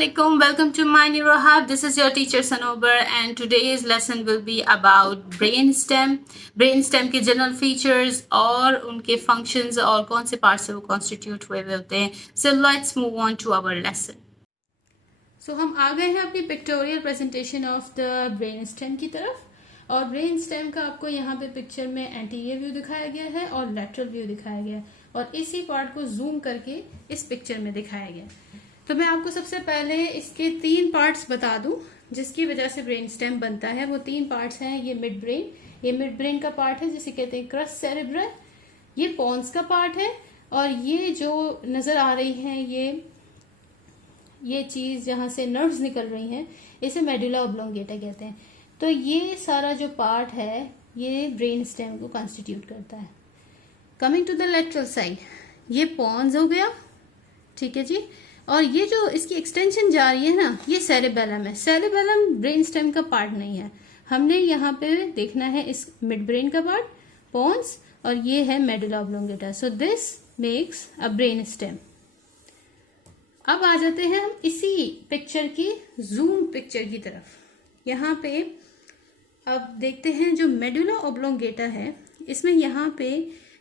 Assalamualaikum. Welcome to my NeuroHub. This is your teacher Sanobar, and today's lesson will be about brainstem. Brainstem के general features और उनके functions और कौन से parts से वो constitute हुए होते हैं. So let's move on to our lesson. So हम आ गए हैं अपनी pictorial presentation of the brainstem की तरफ. और ब्रेन स्टेम का आपको यहाँ पे पिक्चर में एंटीरियर व्यू दिखाया गया है और लेटरल व्यू दिखाया गया है और इसी पार्ट को जूम करके इस पिक्चर में दिखाया गया है. तो मैं आपको सबसे पहले इसके 3 पार्ट्स बता दूं जिसकी वजह से ब्रेन स्टेम बनता है. वो 3 पार्ट्स हैं. ये मिड ब्रेन का पार्ट है जिसे कहते हैं क्रस सेरेब्रल. ये पोन्स का पार्ट है और ये जो नजर आ रही है ये चीज जहां से नर्व्स निकल रही हैं इसे मेडुला ऑब्लोंगेटा कहते हैं. तो ये सारा जो पार्ट है ये ब्रेन स्टेम को कॉन्स्टिट्यूट करता है. Coming to the lateral side, ये पॉन्स हो गया, ठीक है जी. और ये जो इसकी एक्सटेंशन जा रही है ना, ये सेरेबेलम है. सेरेबेलम ब्रेन स्टेम का पार्ट नहीं है. हमने यहाँ पे देखना है इस मिड ब्रेन का पार्ट, पॉन्स, और ये है medulla oblongata. So this makes a brain stem. अब आ जाते हैं हम इसी पिक्चर की जूम पिक्चर की तरफ. यहाँ पे अब देखते हैं जो मेडुला ऑब्लोंगेटा है इसमें यहाँ पे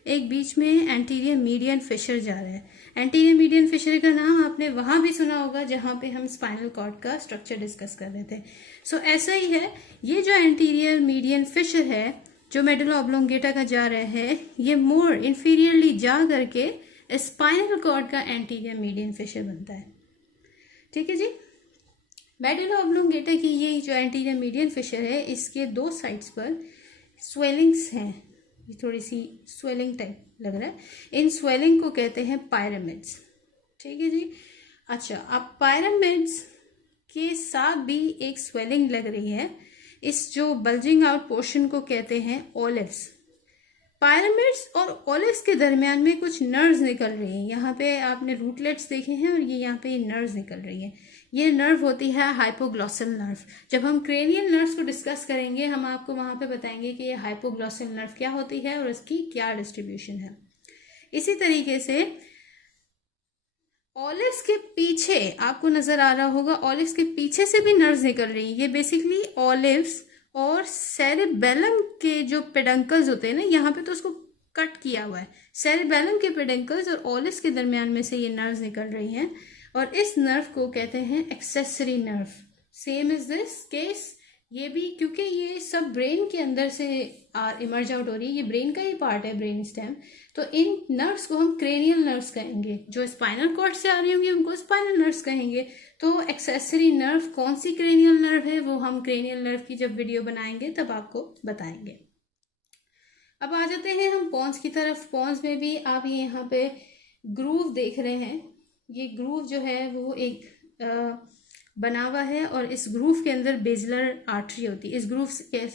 एक बीच में एंटीरियर मीडियन फिशर जा रहा है. एंटीरियर मीडियन फिशर का नाम आपने वहां भी सुना होगा जहां पे हम स्पाइनल कॉर्ड का स्ट्रक्चर डिस्कस कर रहे थे. सो ऐसा ही है, ये जो एंटीरियर मीडियन फिशर है जो मेडुला ऑब्लोंगेटा का जा रहा है ये मोर इंफीरियरली जा करके स्पाइनल कॉर्ड का एंटीरियर मीडियन फिशर बनता है. ठीक है जी. मेडुला ऑब्लोंगेटा की ये जो एंटीरियर मीडियन फिशर है इसके 2 साइड्स पर स्वेलिंग्स हैं. ये थोड़ी सी स्वेलिंग टाइप लग रहा है. इन स्वेलिंग को कहते हैं पायरामिड्स. ठीक है जी. अच्छा, अब पायरामिड्स के साथ भी एक स्वेलिंग लग रही है. इस जो बल्जिंग आउट पोर्शन को कहते हैं ओलिव्स. पायरामिड्स और ओलिव्स के दरमियान में कुछ नर्व्स निकल रही हैं. यहाँ पे आपने रूटलेट्स देखे हैं और ये यहाँ पे नर्व्स निकल रही हैं. ये नर्व होती है हाइपोग्लॉसल नर्व. जब हम क्रेनियल नर्व्स को डिस्कस करेंगे हम आपको वहां पे बताएंगे कि ये हाइपोग्लॉसल नर्व क्या होती है और उसकी क्या डिस्ट्रीब्यूशन है. इसी तरीके से ओलिव्स के पीछे आपको नजर आ रहा होगा, ओलिव्स के पीछे से भी नर्व्स निकल रही है. ये बेसिकली ओलिव्स और सेरेबेलम के जो पेडंकल्स होते हैं ना, यहाँ पे तो उसको कट किया हुआ है. सेरेबेलम के पेडंकल्स और ओलिव्स के दरमियान में से ये नर्व्स निकल रही हैं और इस नर्व को कहते हैं accessory nerve. Same is this case. ये भी क्योंकि ये सब ब्रेन के अंदर से इमर्ज आउट हो रही है, ये ब्रेन का ही पार्ट है ब्रेन स्टेम. तो इन नर्व्स को हम क्रेनियल नर्व्स कहेंगे. जो स्पाइनल कॉर्ड से आ रही होंगी उनको स्पाइनल नर्व्स कहेंगे. तो एक्सेसरी नर्व कौन सी क्रेनियल नर्व है वो हम क्रेनियल नर्व की जब वीडियो बनाएंगे तब आपको बताएंगे. अब आ जाते हैं हम पॉन्स की तरफ. पॉन्स में भी आप ये यहाँ पे ग्रूव देख रहे हैं. ये ग्रूव जो है वो एक बना हुआ है और इस ग्रूव के अंदर बेजलर आर्टरी होती है. इस ग्रूव के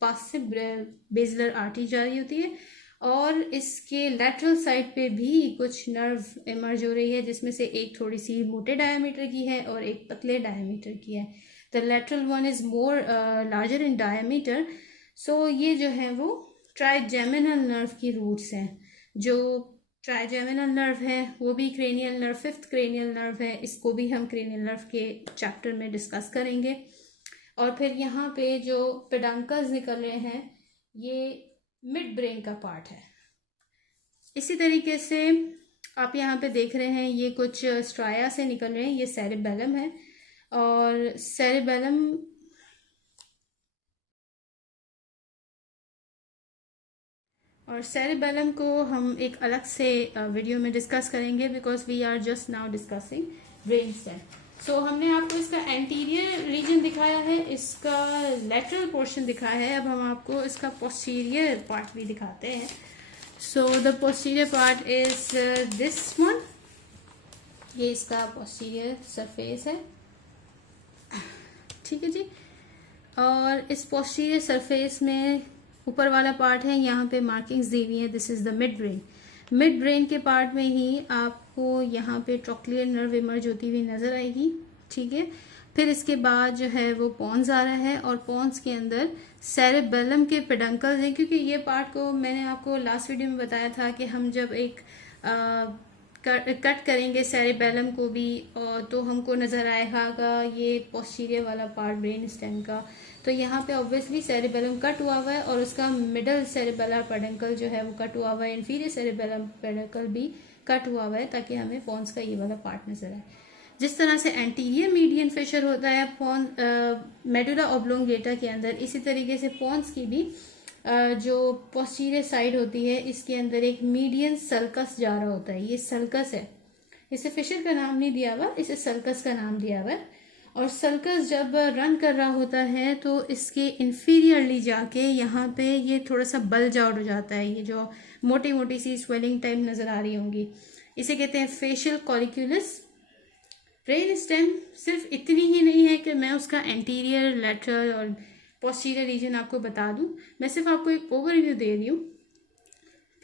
पास से बेजलर आर्टरी जारी होती है और इसके लेटरल साइड पे भी कुछ नर्व इमर्ज हो रही है जिसमें से एक थोड़ी सी मोटे डायमीटर की है और एक पतले डायमीटर की है. The lateral one is more larger in diameter. So ये जो है वो ट्राइजेमिनल नर्व की रूट्स हैं. जो ट्राइजेमिनल नर्व है वो भी cranial nerve, 5th cranial nerve है. इसको भी हम क्रेनियल नर्व के चैप्टर में डिस्कस करेंगे. और फिर यहाँ पे जो पेडंकल्स निकल रहे हैं ये मिड ब्रेन का पार्ट है. इसी तरीके से आप यहाँ पे देख रहे हैं ये कुछ स्ट्राया से निकल रहे हैं. ये सेरेबेलम है और सेरेबेलम को हम एक अलग से वीडियो में डिस्कस करेंगे because we are just now discussing brain stem. So हमने आपको इसका एंटीरियर रीजन दिखाया है, इसका लेटरल पोर्शन दिखाया है. अब हम आपको इसका पोस्टीरियर पार्ट भी दिखाते हैं. So the posterior part is this one. ये इसका पोस्टीरियर सरफेस है. ठीक है जी. और इस पोस्टीरियर सरफेस में ऊपर वाला पार्ट है, यहाँ पे मार्किंग्स दी हुई है. This is the mid brain. Mid brain के पार्ट में ही आपको यहाँ पे ट्रोक्लियर नर्व इमर्ज होती हुई नजर आएगी. ठीक है. फिर इसके बाद जो है वो पॉन्स आ रहा है और पॉन्स के अंदर सेरेबेलम के पेडंकल्स हैं. क्योंकि ये पार्ट को मैंने आपको लास्ट वीडियो में बताया था कि हम जब एक कट करेंगे सेरेबेलम को भी, और तो हमको नज़र आएगा ये पोस्टीरियर वाला पार्ट ब्रेन स्टेम का। तो यहाँ पे ऑब्वियसली सेरेबेलम कट हुआ हुआ है और उसका मिडल सेरेबेलर पेडंकल जो है वो कट हुआ हुआ है, इंफीरियर सेरेबेलम पेडंकल भी कट हुआ हुआ है, ताकि हमें पॉन्स का ये वाला पार्ट नजर आए। जिस तरह से एंटीरियर मीडियन फिशर होता है मेडुला ऑब्लोंगेटा के अंदर, इसी तरीके से पॉन्स की भी जो पोस्टीरियर साइड होती है इसके अंदर एक मीडियन सल्कस जा रहा होता है। ये सल्कस है, इसे फिशर का नाम नहीं दिया हुआ, इसे सल्कस का नाम दिया हुआ है। और सल्कस जब रन कर रहा होता है तो इसके इंफीरियरली जाके यहाँ पे ये थोड़ा सा बल्ज आउट हो जाता है। ये जो मोटी मोटी सी स्वेलिंग टाइप नजर आ रही होंगी, इसे कहते हैं फेशियल कॉलिक्यूलस। ब्रेन स्टेम सिर्फ इतनी ही नहीं है कि मैं उसका एंटीरियर, लेटरल और पोस्टीरियर रीजन आपको बता दूं, मैं सिर्फ आपको एक ओवरव्यू दे रही हूँ।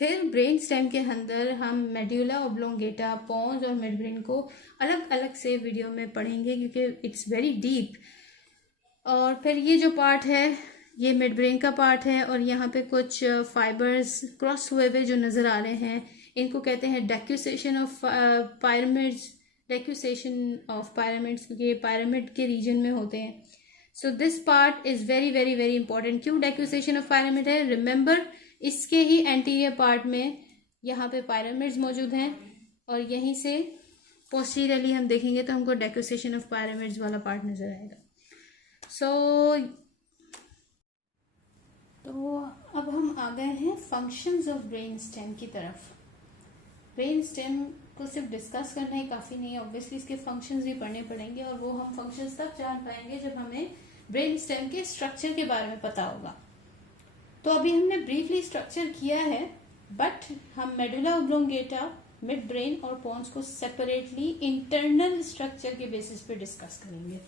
फिर ब्रेन स्टेम के अंदर हम मेड्यूला ऑब्लोंगेटा, पॉन्स और मिड ब्रेन को अलग अलग से वीडियो में पढ़ेंगे, क्योंकि इट्स वेरी डीप। और फिर ये जो पार्ट है ये मिड ब्रेन का पार्ट है, और यहाँ पे कुछ फाइबर्स क्रॉस हुए हुए जो नज़र आ रहे हैं, इनको कहते हैं decussation of pyramids. Decussation of pyramids क्योंकि ये पायरामिड के रीजन में होते हैं। So this part is very very very important. क्यों डेक्यूसेशन ऑफ पायरामिड है? रिमेंबर, इसके ही एंटीरियर पार्ट में यहाँ पे पायरामिड्स मौजूद हैं, और यहीं से पोस्टीरियरली हम देखेंगे तो हमको डेक्यूसेशन ऑफ पायरामिड्स वाला पार्ट नजर आएगा। तो अब हम आ गए हैं फंक्शंस ऑफ ब्रेन स्टेम की तरफ। ब्रेन स्टेम को सिर्फ डिस्कस करना ही काफ़ी नहीं है, ऑब्वियसली इसके फंक्शंस भी पढ़ने पड़ेंगे, और वो हम फंक्शंस तब जान पाएंगे जब हमें ब्रेन स्टेम के स्ट्रक्चर के बारे में पता होगा। तो अभी हमने ब्रीफली स्ट्रक्चर किया है, बट हम मेडुला ऑब्लोंगेटा, मिड ब्रेन और पॉन्स को सेपरेटली इंटरनल स्ट्रक्चर के बेसिस पे डिस्कस करेंगे।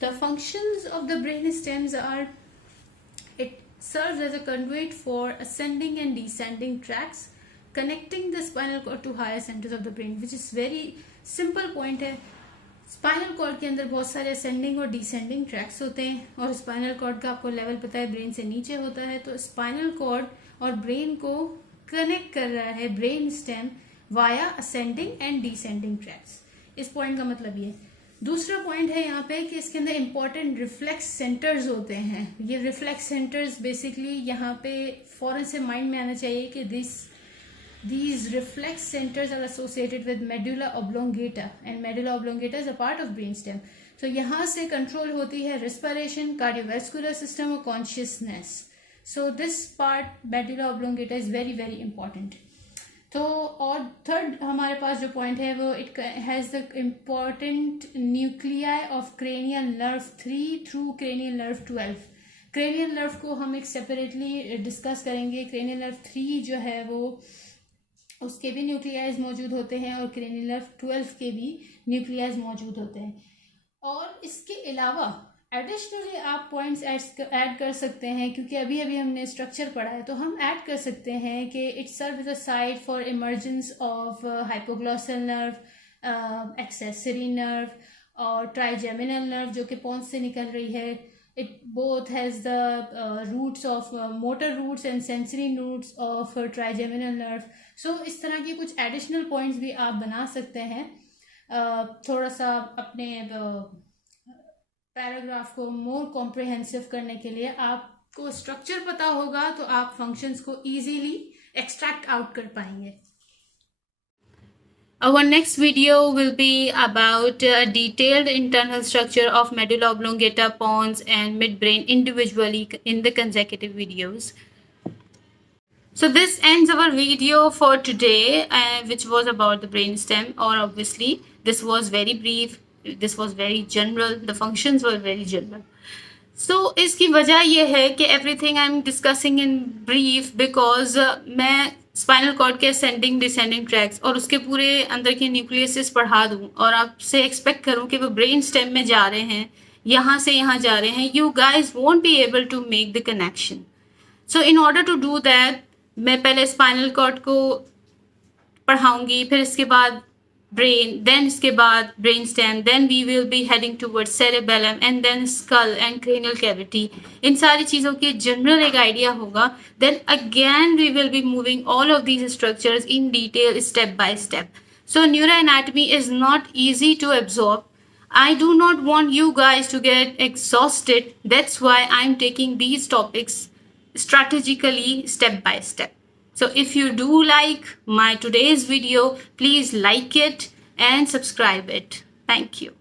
The functions of the brain stems are, it serves as a conduit for ascending and descending tracts connecting the spinal cord to higher centers of the brain, which is very simple point है। Spinal cord के अंदर बहुत सारे ascending और descending tracks होते हैं, और spinal cord का आपको लेवल पता है ब्रेन से नीचे होता है। तो स्पाइनल कॉर्ड और ब्रेन को कनेक्ट कर रहा है brain stem via ascending and descending tracks. इस पॉइंट का मतलब ये। दूसरा पॉइंट है यहाँ पे कि इसके अंदर इंपॉर्टेंट रिफ्लेक्स सेंटर्स होते हैं। ये रिफ्लेक्स सेंटर्स बेसिकली यहाँ पे फौरन से माइंड में आना चाहिए कि These reflex centers are associated with medulla oblongata, and medulla oblongata is a part of brainstem. So यहाँ से कंट्रोल होती है respiration, cardiovascular system और consciousness. So this part medulla oblongata is very very important. तो और third हमारे पास जो point है वो it has the important nuclei of cranial nerve 3 through cranial nerve 12. cranial nerve को हम एक सेपरेटली डिस्कस करेंगे। cranial nerve 3 जो है वो उसके भी न्यूक्लियाइज मौजूद होते हैं, और क्रेनियल नर्व 12 के भी न्यूक्लियाइज मौजूद होते हैं। और इसके अलावा एडिशनली आप पॉइंट्स ऐड कर सकते हैं, क्योंकि अभी अभी हमने स्ट्रक्चर पढ़ा है, तो हम ऐड कर सकते हैं कि it serve as a site for emergence of hypoglossal nerve, accessory nerve और ट्राइजेमिनल नर्व जो कि पॉन्स से निकल रही है। It both has the roots of motor roots and sensory roots of trigeminal nerve. So इस तरह की कुछ additional points भी आप बना सकते हैं। थोड़ा सा अपने पैराग्राफ को more comprehensive करने के लिए आपको structure पता होगा तो आप functions को easily extract out कर पाएंगे। Our next video will be about detailed internal structure of medulla oblongata, pons and midbrain individually in the consecutive videos. So this ends our video for today, which was about the brainstem, or obviously this was very brief, this was very general, the functions were very general. So इसकी वजह ये है कि everything I'm discussing in brief because मैं spinal cord के ascending descending tracks और उसके पूरे अंदर के न्यूक्लियस पढ़ा दूं और आपसे एक्सपेक्ट करूं कि वो ब्रेन स्टेम में जा रहे हैं, यहाँ से यहाँ जा रहे हैं, you guys won't be able to make the connection. So in order to do that मैं पहले स्पाइनल कॉर्ड को पढ़ाऊंगी, फिर इसके बाद ब्रेन, देन इसके बाद brain stem, then we will be heading towards cerebellum and then skull and cranial cavity. इन सारी चीज़ों की जनरल एक आइडिया होगा। Then again we will be moving all of these structures in detail step by step. So neuroanatomy is not easy to absorb. I do not want you guys to get exhausted. That's why I'm taking these topics strategically step by step. So if you do like my today's video, please like it and subscribe it. Thank you.